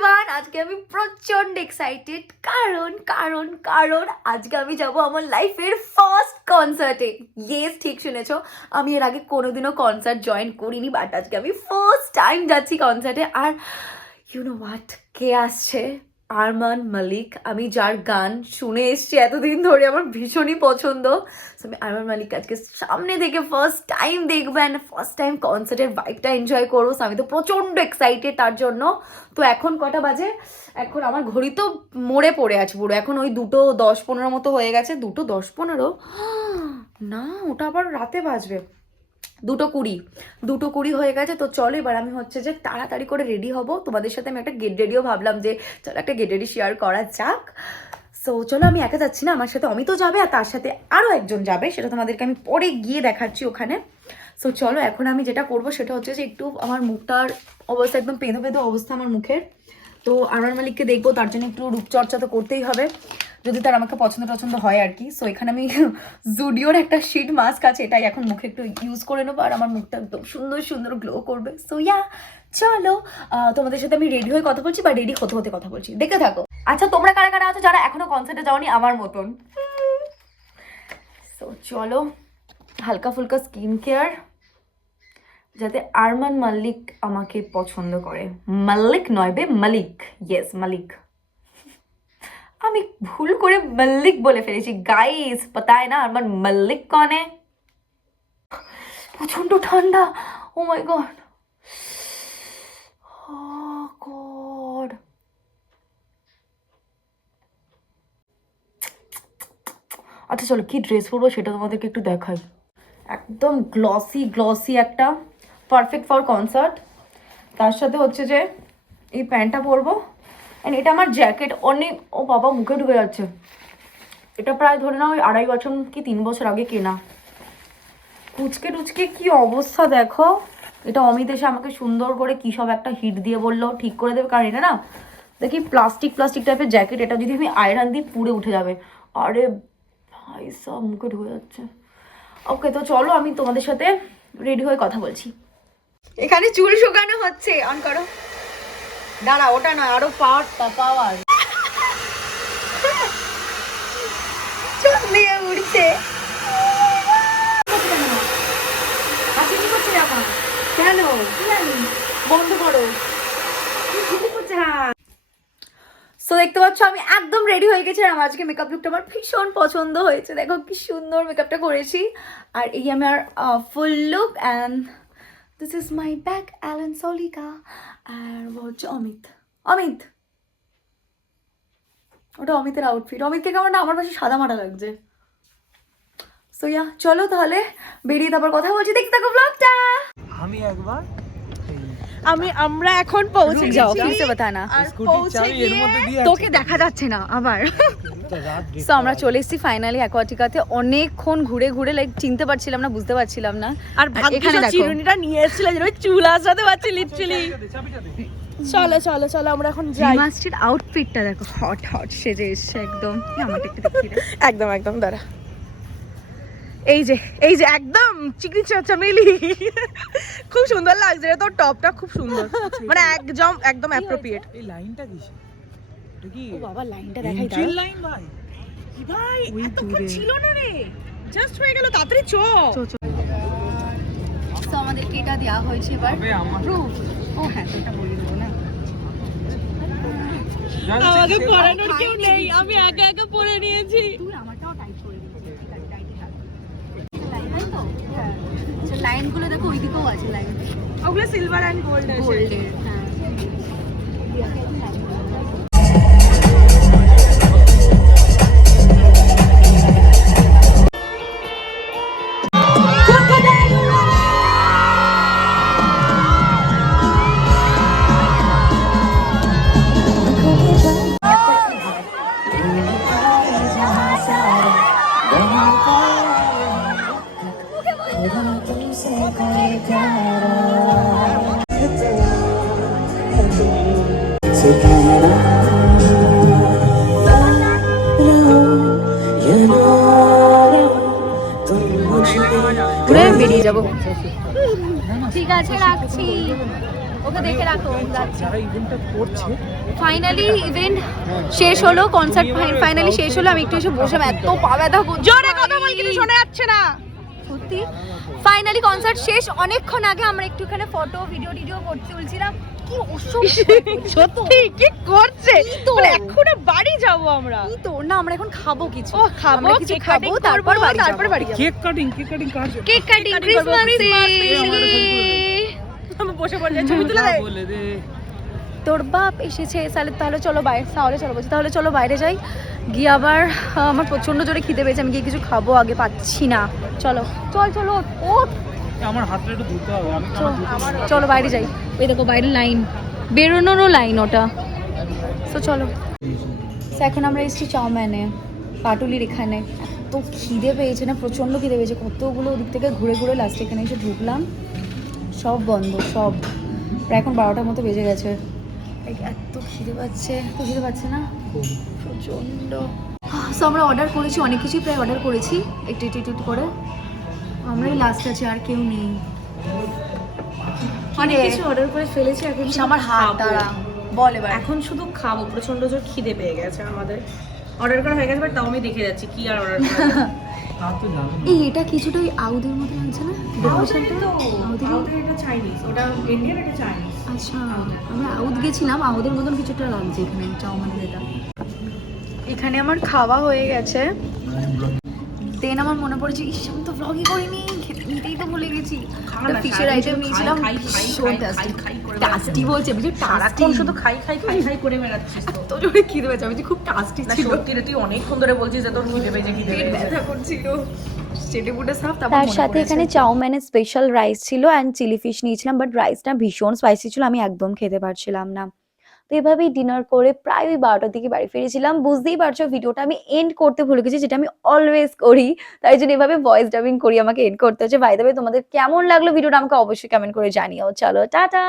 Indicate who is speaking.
Speaker 1: Everyone আজকে আমি প্রচণ্ড এক্সাইটেড কারণ কারণ কারণ আজকে আমি যাব আমার লাইফের ফার্স্ট কনসার্টে ইয়েস ঠিক শুনেছো। আমি এর আগে কোনোদিনও কনসার্ট জয়েন করিনি বাট আজকে আমি ফার্স্ট টাইম যাচ্ছি কনসার্টে আর ইউ নো হোয়াট কে আসছে? আরমান মালিক আমি যার গান শুনে এসছি এতদিন ধরে আমার ভীষণই পছন্দ। আমি আরমান মালিক আজকে সামনে থেকে ফার্স্ট টাইম দেখব অ্যান্ড ফার্স্ট টাইম কনসার্টের ভাইবটা এনজয় So, আমি তো প্রচণ্ড এক্সাইটেড তার জন্য। তো এখন কটা বাজে? এখন আমার ঘড়ি তো মরে পড়ে আছে পুরো। এখন ওই দুটো দশ পনেরো মতো হয়ে গেছে। দুটো দশ পনেরো? না ওটা আবার রাতে বাজবে। দুটো কুড়ি দুটো কুড়ি হয়ে গেছে। তো চলো এবার আমি হচ্ছে যে তাড়াতাড়ি করে রেডি হব। তোমাদের সাথে আমি একটা গেট রেডিও ভাবলাম যে চলো একটা গেট রেডি শেয়ার করা যাক। সো চলো আমি একা যাচ্ছি না, আমার সাথে অমিতও যাবে আর তার সাথে আরও একজন যাবে, সেটা তোমাদেরকে আমি পরে গিয়ে দেখাচ্ছি ওখানে। সো চলো এখন আমি যেটা করব সেটা হচ্ছে যে একটু আমার মুখটার অবস্থা একদম পেঁদো পেঁদো অবস্থা আমার মুখের। তো আরমান মালিককে দেখব, তার জন্য একটু রূপচর্চা তো করতেই হবে। যদি তার আমাকে পছন্দ টছন্দ হয় আর কি সো এখানে আমি জুডিওর একটা শিট মাস্ক আছে, এটাই এখন মুখে একটু ইউজ করে নেব, আর আমার মুখটা একদম সুন্দর সুন্দর গ্লো করবে। সো ইয়া চলো তোমাদের সাথে আমি রেডি হয়ে কথা বলছি বা রেডি হতে হতে কথা বলছি। দেখে থাকো। আচ্ছা তোমরা কারা কারা আছো যারা এখনও কনসার্টে যাওনি আমার মতন? সো চলো, হালকা ফুলকা স্কিন কেয়ার যাতে আরমান মাল্লিক আমাকে পছন্দ করে। মাল্লিক নয় বে, মালিক। ইয়েস মালিক। আমি ভুল করে মল্লিক বলে ফেলেছি। গাইস পাতায় না আরমান মল্লিক কনে? প্রচণ্ড ঠান্ডা। ও মাই গড গড আচ্ছা চলো, কি ড্রেস পরবো সেটা তোমাদেরকে একটু দেখাই। একদম গ্লসি গ্লসি একটা পারফেক্ট ফর কনসার্ট তার সাথে হচ্ছে যে, এই প্যান্টটা পরবো। অ্যান্ড এটা আমার জ্যাকেট অনেক, ও বাবা মুখে ঢুকে যাচ্ছে। এটা প্রায় ধরে নাও ওই আড়াই বছর কি তিন বছর আগে কেনা। কুচকে টুচকে কি অবস্থা দেখো। এটা অমিত এসে আমাকে সুন্দর করে কী সব একটা হিট দিয়ে বলল, ঠিক করে দেবে, কারণ এটা না, দেখি প্লাস্টিক প্লাস্টিক টাইপের জ্যাকেট এটা যদি আমি আয়রন দিই পুড়ে উঠে যাবে। আরে ভাই সব মুখে ঢুকে যাচ্ছে। ওকে তো চলো আমি তোমাদের সাথে রেডি হয়ে কথা বলছি। এখানে চুল শুকানো হচ্ছে অন করো। দাঁড়া, ওটা না আরও পাওয়ার পাওয়ার চুল দিয়ে করছে এখন? কেন? বন্ধ করো। সো দেখতে পাচ্ছ, আমি একদম রেডি হয়ে গেছি, আর আমার আজকে মেকআপ লুকটা আমার ভীষণ পছন্দ হয়েছে। দেখো, কি সুন্দর মেকআপটা করেছি। আর এই আমার full look and this is my back Allen সলিকা আর হচ্ছে অমিত অমিত ওটা অমিতের আউটফিট অমিতকে কেমন না আমার পাশে সাদা মাটা লাগছে। সো ইয়া চলো তাহলে বেরিয়ে তারপর কথা বলছি। দেখতে থাকো ব্লগটা
Speaker 2: আমি একবার
Speaker 3: আমি আমরা এখন পৌঁছে
Speaker 1: যাও বাতানা
Speaker 2: মধ্যে দিয়ে
Speaker 1: তোকে দেখা যাচ্ছে না আবার।
Speaker 2: রাত
Speaker 1: তো আমরা চলে এসেছি ফাইনালি অ্যাকোয়াটিকাতে অনেকক্ষণ ঘুরে ঘুরে লাইক চিনতে পারছিলাম না বুঝতে পারছিলাম না।
Speaker 3: আর
Speaker 1: এখানে
Speaker 3: চিরুনিটা নিয়ে এসেছিল যেন ওই চুল আসাতে পারছি লিটারালি চলো চলো চলো আমরা এখন যাই।
Speaker 1: রিমা আউটফিটটা দেখো। হট হট সেজে এসছে একদম। আমাকে একটু
Speaker 3: একদম একদম দাঁড়া। এই যে এই যে একদম চিকনি চাচামেলি। খুব সুন্দর লাগছে রে তোর টপটা খুব সুন্দর। মানে একদম একদম অ্যাপ্রোপ্রিয়েট
Speaker 2: এই লাইনটা কিসে এটা কি?
Speaker 3: বাবা লাইনটা
Speaker 2: পেন্সিল লাইন ভাই।
Speaker 3: কি ভাই এতক্ষণ ছিল না রে। জাস্ট হয়ে গেল তাড়াতাড়ি চ।
Speaker 1: তো আমাদেরকে এটা দেওয়া হয়েছে এবার প্রুফ ও হ্যাঁ এটা বলে দেবো না।
Speaker 3: আমাকে পড়ানোর কেউ নেই আমি একা একা পড়ে নিয়েছি।
Speaker 1: তুই আমারটাও টাইট করে দিয়েছিস ঠিক আছে টাইটে থাক লাইন তাই তো? হ্যাঁ আচ্ছা লাইনগুলো দেখো ওইদিকেও আছে লাইন
Speaker 3: ওগুলো সিলভার অ্যান্ড গোল্ড আছে
Speaker 1: গোল্ডের হ্যাঁ। ঘুরে বেরিয়ে যাব। ঠিক আছে, রাখছি। ওকে দেখে রাখো ফাইনালি ইভেন্ট শেষ হলো কনসার্ট ফাইনালি শেষ হলো। আমি একটু এসে বসলাম এত পা ব্যথা
Speaker 3: জোরে কথা বল কিছু শোনা যাচ্ছে না।
Speaker 1: সত্যি? ফাইনালি কনসার্ট শেষ। অনেকক্ষণ আগে আমরা একটু এখানে ফটো ভিডিও টিডিও করতে তুলছিলাম কি
Speaker 3: সত্যি কি করছে? এখন বাড়ি যাব আমরা।
Speaker 1: কি তো? না আমরা এখন খাব কিছু।
Speaker 3: ও খাব
Speaker 1: কিছু খাব, তারপর
Speaker 3: তারপর
Speaker 1: বাড়ি
Speaker 3: তারপর বাড়ি
Speaker 2: কেক কাটিং কেক কাটিং কাজ
Speaker 1: কেক কাটিং ক্রিসমাস
Speaker 3: বসে পড়ে ছবি তুলে
Speaker 2: দে।
Speaker 1: তোর বাপ এসেছে তাহলে তাহলে চলো বাইরে তাহলে চলো বলছি তাহলে চলো বাইরে যাই। গিয়ে আবার আমার প্রচণ্ড জোরে খিদে পেয়েছে আমি গিয়ে কিছু খাব আগে পাচ্ছি না। চলো চল চলো ও
Speaker 2: আমার হাতটা একটু ধুতে হবে আমি আমার
Speaker 1: চলো বাইরে যাই। ওই দেখো বাইরে লাইন। বেরোনোরও লাইন ওটা। তো চলো। তো এখন আমরা এসেছি চাউম্যানে পাটুলির এখানে। এত খিদে পেয়েছে না প্রচণ্ড খিদে পেয়েছে। কতগুলো ওদিক থেকে ঘুরে ঘুরে লাস্টে এখানে এসে ঢুকলাম। সব বন্ধ সব। প্রায় এখন বারোটার মতো বেজে গেছে। এত খিদে পাচ্ছে এত খিদে পাচ্ছে না? প্রচণ্ড। সো আমরা অর্ডার করেছি অনেক কিছুই প্রায় অর্ডার করেছি। একটু একটু একটু করে। আমরাই লাস্ট আছে আর কেউ নেই।
Speaker 3: অনেক কিছু অর্ডার করে ফেলেছি এখন
Speaker 1: আমার হাত। দাঁড়া। বল এবার।
Speaker 3: এখন শুধু খাব প্রচণ্ড জোর খিদে পেয়ে গেছে আমাদের। অর্ডার করা হয়ে গেছে বাট তাও আমি দেখে যাচ্ছি কি আর অর্ডার
Speaker 2: তো
Speaker 1: এই এটা কিছুটা ওই আউদের মতো লাগছে না? আউদের
Speaker 3: এটা চাইনিজ ওটা ইন্ডিয়ান এটা চাইনিজ
Speaker 1: আচ্ছা আমরা আউদ গেছিলাম আউদের মতন কিছুটা লাগছে এখানে চাউমানের এটা এখানে আমার খাওয়া হয়ে গেছে। দেন আমার মনে পড়েছে ইস আমি তো ব্লগই করিনি। নিতেই তো ভুলে গেছি। ফিশের আইটেম নিয়েছিলাম টাস্টি বলছে বুঝলি টাস্টি
Speaker 3: শুধু খাই খাই খাই খাই করে বেড়াচ্ছিস তো।
Speaker 1: তো জোরে খিদে পেয়েছে আমি খুব টাস্টি ছিল।
Speaker 3: সত্যি রে তুই অনেকক্ষণ ধরে বলছিস যে তোর খিদে পেয়েছে খিদে
Speaker 1: পেট ব্যথা করছিল
Speaker 4: তার সাথে এখানে চাউম্যানের স্পেশাল রাইস ছিল অ্যান্ড চিলি ফিশ নিয়েছিলাম বাট রাইসটা ভীষণ স্পাইসি ছিল আমি একদম খেতে পারছিলাম না। তো এভাবেই ডিনার করে প্রায় ওই বারোটার দিকে বাড়ি ফিরেছিলাম। বুঝতেই পারছ ভিডিওটা আমি এন্ড করতে ভুলে গেছি, যেটা আমি অলওয়েজ করি। তাই জন্য এভাবে ভয়েস ডাবিং করি, আমাকে এন্ড করতে হচ্ছে। ভাই দেবে তোমাদের কেমন লাগল ভিডিওটা আমাকে অবশ্যই কমেন্ট করে জানিও। চলো, টাটা!